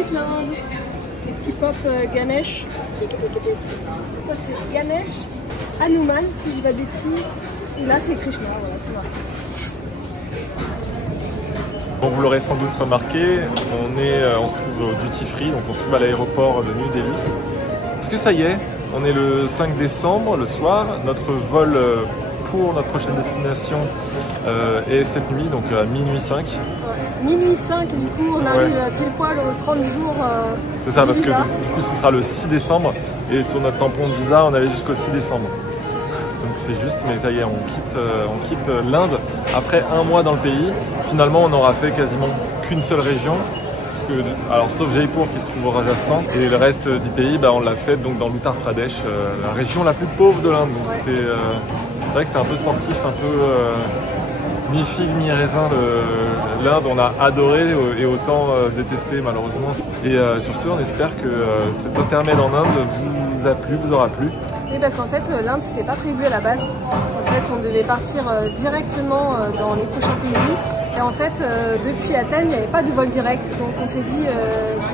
petite langue. Les petits pop Ganesh. Ça c'est Ganesh, Hanuman, si je dis pas de bêtises. Et là c'est Krishna, voilà, c'est marqué. Bon, vous l'aurez sans doute remarqué, on se trouve au Duty Free, donc on se trouve à l'aéroport de New Delhi. Parce que ça y est, on est le 5 décembre, le soir, notre vol pour notre prochaine destination est cette nuit, donc à minuit 5. Minuit 5 et du coup on arrive pile poil aux 30 jours. C'est ça, parce que du coup ce sera le 6 décembre et sur notre tampon de visa on allait jusqu'au 6 décembre. Donc c'est juste, mais ça y est, on quitte l'Inde après un mois dans le pays. Finalement on n'aura fait quasiment qu'une seule région. Parce que, alors, sauf Jaipur qui se trouve au Rajasthan, et le reste du pays on l'a fait donc, dans l'Uttar Pradesh, la région la plus pauvre de l'Inde. Donc c'est vrai que c'était un peu sportif, un peu mi-figue, mi-raisin. L'Inde on a adoré et autant détesté malheureusement. Et sur ce, on espère que cet intermède en Inde vous a plu, vous aura plu. Oui, parce qu'en fait l'Inde c'était pas prévu à la base. En fait on devait partir directement dans les prochains pays. Et en fait, depuis Athènes, il n'y avait pas de vol direct. Donc on s'est dit,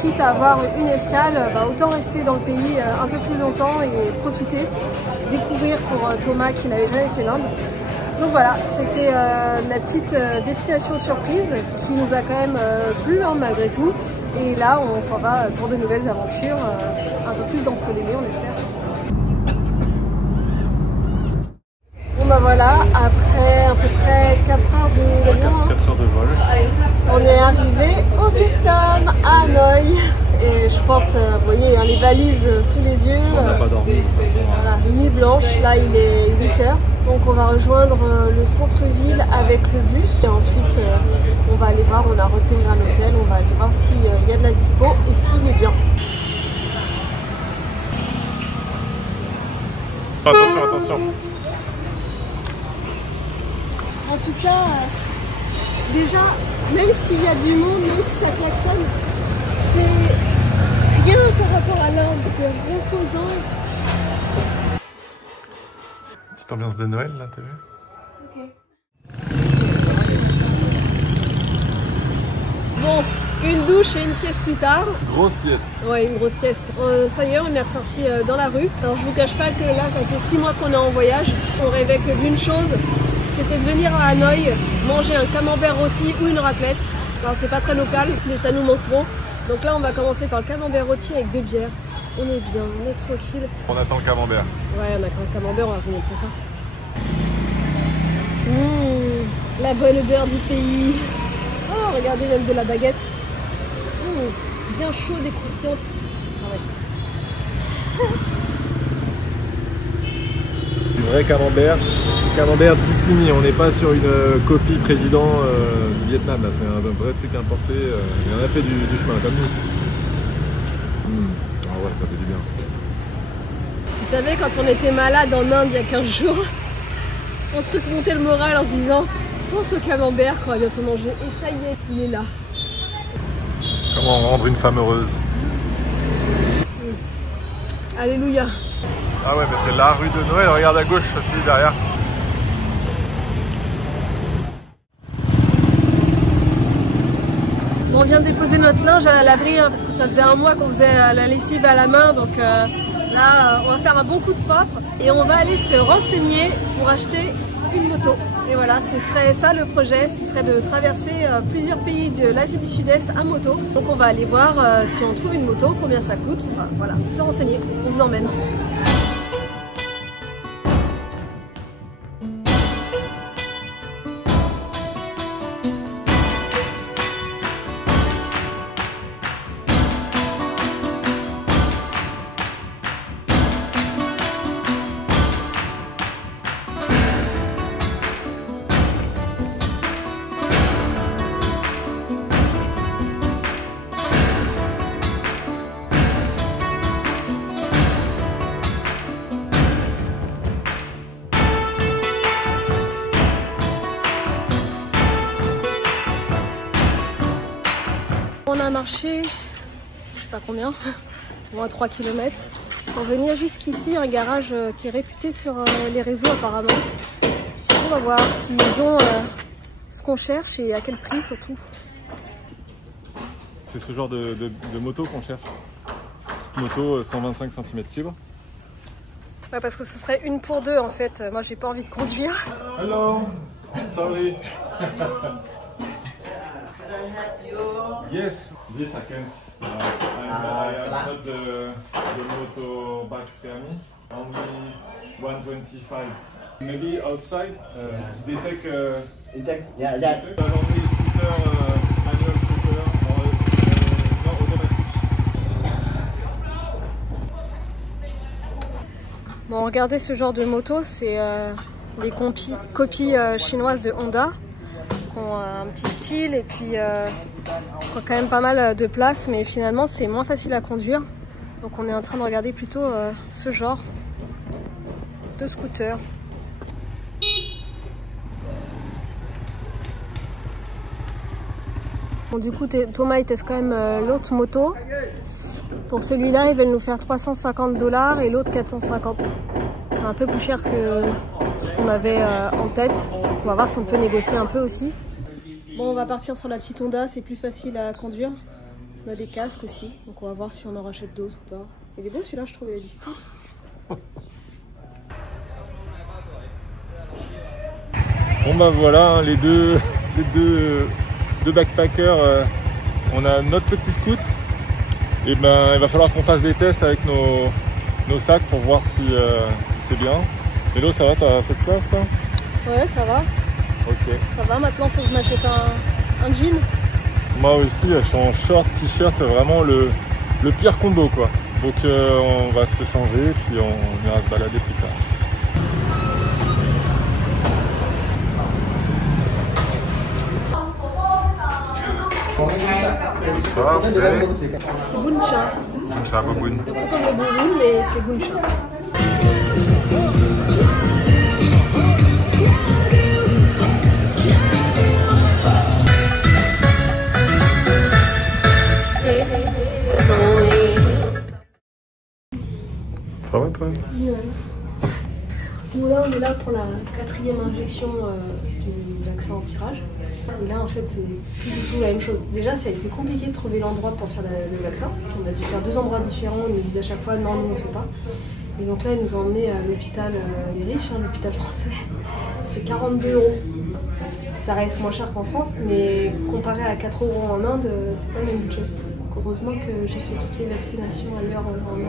quitte à avoir une escale, autant rester dans le pays un peu plus longtemps et profiter, découvrir pour Thomas qui n'avait jamais fait l'Inde. Donc voilà, c'était la petite destination surprise qui nous a quand même plu malgré tout. Et là, on s'en va pour de nouvelles aventures, un peu plus ensoleillées, on espère. Bon voilà, après à peu près 4 heures de vol, 4 heures de vol. On est arrivé au Vietnam, à Hanoï. Et je pense, vous voyez, les valises sous les yeux. On n'a pas dormi. Voilà, nuit blanche, là il est 8 heures. Donc on va rejoindre le centre-ville avec le bus. Et ensuite, on va aller voir, on a repéré un hôtel, on va aller voir s'il y a de la dispo et s'il est bien. Attention, attention. En tout cas, déjà, même s'il y a du monde, même si ça klaxonne, c'est rien par rapport à l'Inde, c'est reposant. Petite ambiance de Noël là, t'as vu? Ok. Bon, une douche et une sieste plus tard. Grosse sieste. Ouais, une grosse sieste. Ça y est, on est ressorti dans la rue. Alors je vous cache pas que là, ça fait 6 mois qu'on est en voyage. On rêvait que d'une chose, c'était de venir à Hanoï, manger un camembert rôti ou une raclette. Alors c'est pas très local, mais ça nous manque trop. Donc là on va commencer par le camembert rôti avec 2 bières. On est bien, on est tranquille. On attend le camembert. Ouais, on a un camembert, on va vous montrer ça. La bonne odeur du pays. Oh, regardez même de la baguette. Bien chaude et croustillante. Ah ouais. Du vrai camembert. Camembert d'Isigny, on n'est pas sur une copie président du Vietnam, là, c'est un vrai truc importé, il en a fait du chemin comme nous. Ah ouais, ça fait du bien. Vous savez, quand on était malade en Inde il y a 15 jours, on se remontait le moral en se disant pense au camembert qu'on va bientôt manger, et ça y est, il est là. Comment rendre une femme heureuse? Alléluia. Ah ouais, mais c'est la rue de Noël, regarde à gauche aussi derrière. On vient de déposer notre linge à la laverie parce que ça faisait un mois qu'on faisait la lessive à la main, donc là on va faire un bon coup de propre et on va aller se renseigner pour acheter une moto. Et voilà, ce serait ça le projet, ce serait de traverser plusieurs pays de l'Asie du Sud-Est à moto. Donc on va aller voir si on trouve une moto, combien ça coûte, enfin, voilà, se renseigner, on vous emmène. On a marché, je sais pas combien, au moins 3 km pour venir jusqu'ici, un garage qui est réputé sur les réseaux apparemment. On va voir s'ils ont ce qu'on cherche et à quel prix surtout. C'est ce genre de moto qu'on cherche. Petite moto 125 cm3. Ouais, parce que ce serait une pour deux en fait. Moi j'ai pas envie de conduire. Hello, sorry. Yes, this I can't. I have not the motorbike permit. Only 125. Maybe outside they take Yeah. only scooter manual scooter or not automatic. Bon, regardez ce genre de moto, c'est des copies chinoises de Honda qui ont un petit style et puis qui ont quand même pas mal de place, mais finalement c'est moins facile à conduire. Donc on est en train de regarder plutôt ce genre de scooter. Bon, du coup Thomas il teste quand même l'autre moto. Pour celui-là ils veulent nous faire 350 $ et l'autre 450. C'est un peu plus cher que ce qu'on avait en tête. On va voir si on peut négocier un peu aussi. Bon, on va partir sur la petite Honda, c'est plus facile à conduire. On a des casques aussi, donc on va voir si on en rachète d'autres ou pas. Il est beau celui-là, je trouve, il a du style. Bon bah voilà, les deux backpackers, on a notre petit scoot. Et ben il va falloir qu'on fasse des tests avec nos sacs pour voir si c'est bien. Hello, ça va, t'as cette place toi? Ouais, ça va. Ok. Ça va, maintenant faut que je m'achète un jean. Moi aussi, je suis en short, t-shirt, vraiment le pire combo quoi. Donc on va se changer puis on ira se balader plus tard. Ce soir, c'est Buncha. Buncha Boboon. C'est pas comme le Boboon, mais c'est Buncha. Ça va toi? Ouais. Bon, là on est là pour la 4e injection du vaccin anti-rage. Et là en fait c'est plus du tout la même chose. Déjà ça a été compliqué de trouver l'endroit pour faire le vaccin. On a dû faire 2 endroits différents, ils nous disaient à chaque fois non, nous on ne fait pas. Et donc là ils nous ont emmenés à l'hôpital des riches, l'hôpital français. C'est 42 €. Ça reste moins cher qu'en France, mais comparé à 4 € en Inde, c'est pas le même budget. Heureusement que j'ai fait toutes les vaccinations ailleurs en Inde.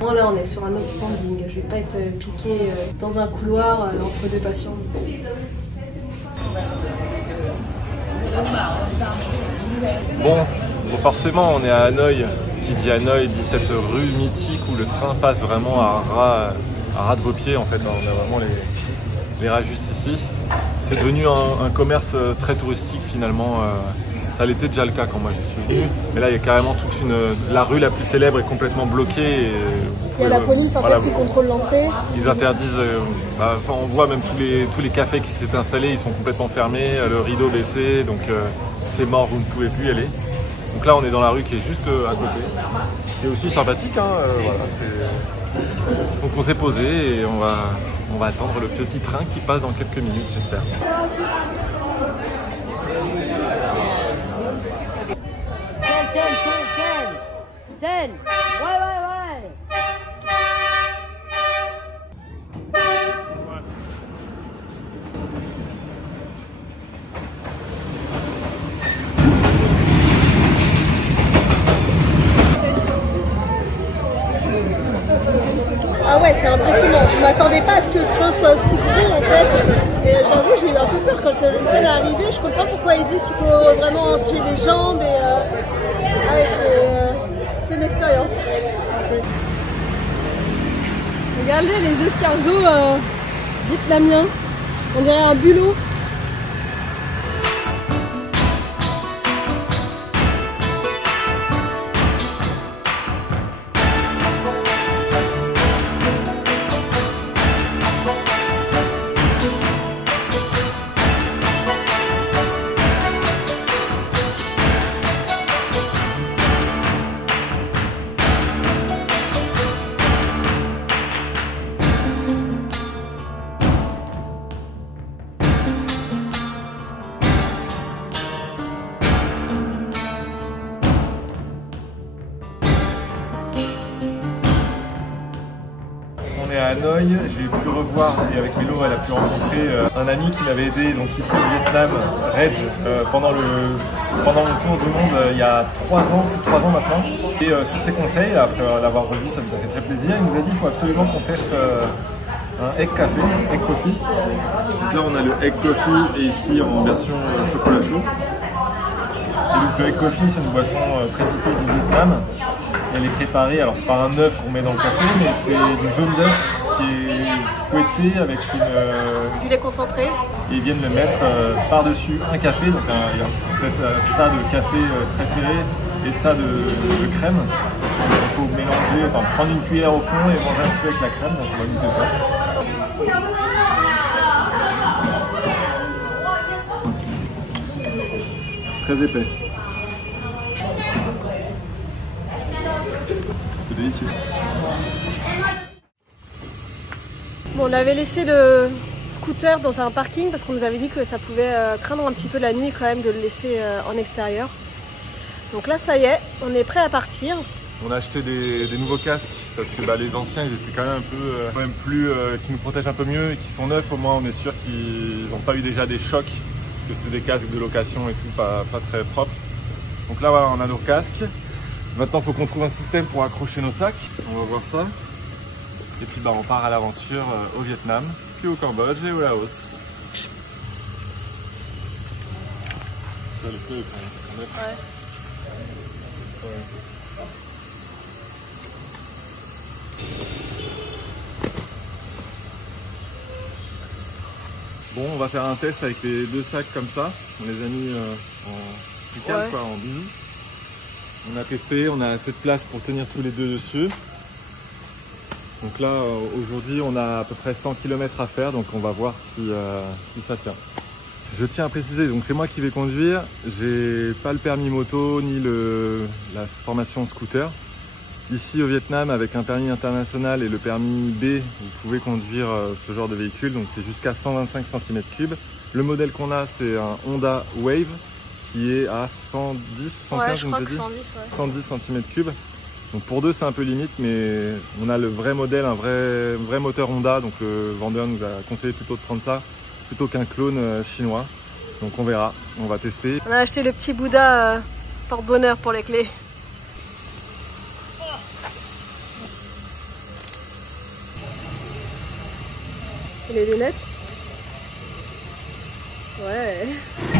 Bon, là on est sur un autre standing, je vais pas être piquée dans un couloir entre 2 patients. Bon, forcément on est à Hanoï. Qui dit Hanoï dit cette rue mythique où le train passe vraiment à ras de vos pieds en fait. On a vraiment les rails juste ici. C'est devenu un commerce très touristique finalement. Ça l'était déjà le cas quand moi j'y suis venu. Mais là il y a carrément la rue la plus célèbre est complètement bloquée. Et il y a la police en fait qui contrôle l'entrée. Ils interdisent, on voit même tous les cafés qui s'étaient installés, ils sont complètement fermés, le rideau baissé, donc c'est mort, vous ne pouvez plus y aller. Donc là on est dans la rue qui est juste à côté. Qui est aussi sympathique, hein, voilà. Donc on s'est posé et on va attendre le petit train qui passe dans quelques minutes j'espère. Ten. Ouais. Ah ouais, c'est impressionnant. Je m'attendais pas à ce que le train soit aussi gros en fait. Et j'avoue, j'ai eu un peu peur quand le train est arrivé. Je comprends pourquoi ils disent qu'il faut vraiment tirer les jambes. Ouais, c'est une expérience. Regardez les escargots vietnamiens. On dirait un bulot. Hanoï, j'ai pu revoir, et avec Mélo, elle a pu rencontrer un ami qui m'avait aidé donc ici au Vietnam, Reg, pendant mon tour du monde il y a 3 ans, plus de 3 ans maintenant. Et sur ses conseils, après l'avoir revu, ça nous a fait très plaisir. Il nous a dit qu'il faut absolument qu'on teste un egg café, egg coffee. Donc là on a le egg coffee et ici en version chocolat chaud. Et donc le egg coffee c'est une boisson très typique du Vietnam. Elle est préparée, alors c'est pas un œuf qu'on met dans le café, mais c'est du jaune d'œuf qui est fouetté avec du lait concentré. Et ils viennent le mettre par-dessus un café, donc il y a peut-être ça de café très serré et ça de crème. Donc, il faut mélanger, enfin prendre une cuillère au fond et manger un petit peu avec la crème, donc on va goûter ça. C'est très épais. C'est délicieux. Bon, on avait laissé le scooter dans un parking parce qu'on nous avait dit que ça pouvait craindre un petit peu la nuit quand même de le laisser en extérieur. Donc là ça y est, on est prêt à partir. On a acheté des nouveaux casques parce que les anciens ils étaient quand même un peu plus qui nous protègent un peu mieux et qui sont neufs, au moins on est sûr qu'ils n'ont pas eu déjà des chocs parce que c'est des casques de location et tout, pas très propres. Donc là voilà, on a nos casques. Maintenant il faut qu'on trouve un système pour accrocher nos sacs. On va voir ça. Et puis on part à l'aventure au Vietnam, puis au Cambodge et au Laos. Ça, le feu, ouais. Bon, on va faire un test avec les 2 sacs comme ça. On les a mis en nickel, quoi, en bisous. On a testé, on a assez de place pour tenir tous les 2 dessus. Donc là, aujourd'hui, on a à peu près 100 km à faire, donc on va voir si ça tient. Je tiens à préciser, donc c'est moi qui vais conduire. J'ai pas le permis moto ni la formation scooter. Ici au Vietnam, avec un permis international et le permis B, vous pouvez conduire ce genre de véhicule, donc c'est jusqu'à 125 cm3. Le modèle qu'on a, c'est un Honda Wave qui est à 110, 115, je crois que 110 cm3. Donc pour 2 c'est un peu limite, mais on a le vrai modèle, un vrai moteur Honda, donc le vendeur nous a conseillé plutôt de prendre ça plutôt qu'un clone chinois. Donc on verra, on va tester. On a acheté le petit Bouddha porte-bonheur pour les clés. Et les lunettes? Ouais.